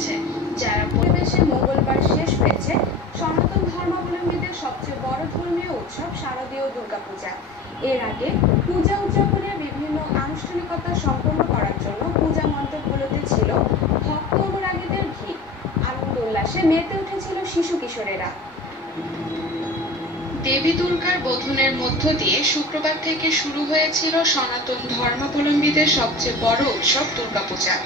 হচ্ছে, যারা পরিবেশে মঙ্গলবার শেষ হয়েছে সনাতন ধর্মাবলম্বীদের সবচেয়ে বড় ধর্মীয় উৎসব শারদীয় দুর্গাপূজা। এর আগে পূজা উদযাপনের বিভিন্ন আনুষ্ঠানিকতা সম্পন্ন করার জন্য পূজা মণ্ডপগুলোতে ছিল ভক্ত অনুরাগীদের ভিড়। আনন্দ উল্লাসে মেতে উঠেছিল শিশু কিশোরেরা। দেবী দুর্গার বোধনের মধ্য দিয়ে শুক্রবার থেকে শুরু হয়েছিল সনাতন ধর্মাবলম্বীদের সবচেয়ে বড় উৎসব দুর্গাপূজা।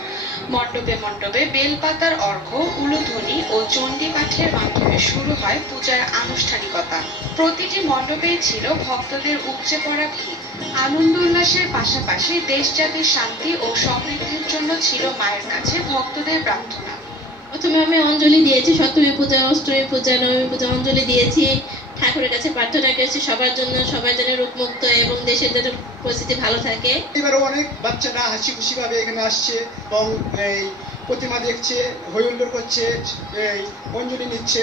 মণ্ডপে মণ্ডপে বেলপাতার অর্ঘ্য, উলুধ্বনি ও চণ্ডী পাঠের মাধ্যমে শুরু হয় পূজার আনুষ্ঠানিকতা। প্রতিটি মণ্ডপেই ছিল ভক্তদের উপচে পড়া ভিড়। আনন্দ উল্লাসের পাশাপাশি দেশ জাতির শান্তি ও সমৃদ্ধির জন্য ছিল মায়ের কাছে ভক্তদের প্রার্থনা। প্রথমে আমি অঞ্জলি দিয়েছি, সপ্তমী পূজা, অষ্টমী পূজা, নবমী পূজা অঞ্জলি দিয়েছি। ঠাকুরের কাছে প্রার্থনা করেছি সবার জন্য, সবার জন্য রোগমুক্ত এবং দেশের জন্য পরিস্থিতি ভালো থাকে। এবারও অনেক বাচ্চারা হাসি খুশি ভাবে এখানে আসছে এবং এই প্রতিমা দেখছে, হই হুল্লোড় করছে, অঞ্জলি নিচ্ছে।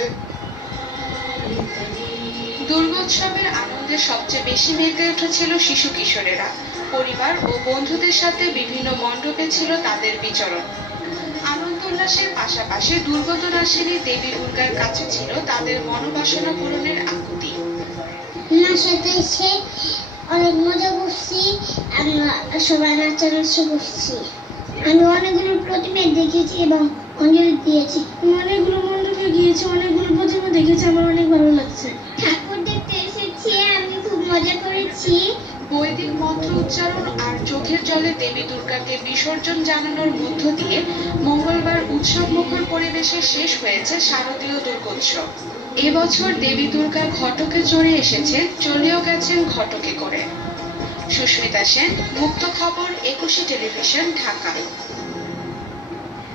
দুর্গোৎসবের আনন্দে সবচেয়ে বেশি মেতে উঠেছিল শিশু কিশোরেরা। পরিবার ও বন্ধুদের সাথে বিভিন্ন মণ্ডপে ছিল তাদের বিচরণ। আনন্দ উল্লাসের পাশাপাশি দুর্গত নাশিনী দেবী দুর্গার কাছে ছিল তাদের মনোবাসনা পূরণের আকুতি। মার সাথে এসে অনেক মজা করছি, আমরা সবাই নাচানাচি করছি। আমি অনেকগুলো প্রতিমা দেখেছি এবং অঞ্জলি দিয়েছি। অনেকগুলো মণ্ডপে গিয়েছি, অনেকগুলো প্রতিমা দেখেছি, আমার অনেক ভালো লাগছে। ঠাকুর দেখতে এসেছি, আমি খুব মজা করেছি। বৈদিক মন্ত্র উচ্চারণ আর চোখের জলে দেবী দুর্গাকে বিসর্জন জানানোর মধ্য দিয়ে মঙ্গলবার উৎসবমুখর পরিবেশে শেষ হয়েছে শারদীয় দুর্গোৎসব। এবছর দেবী দুর্গা ঘটকে চড়ে এসেছেন, চলেও গেছেন ঘটকে করে। সুস্মিতা সেন, মুক্ত খবর, 21 টেলিভিশন, ঢাকা।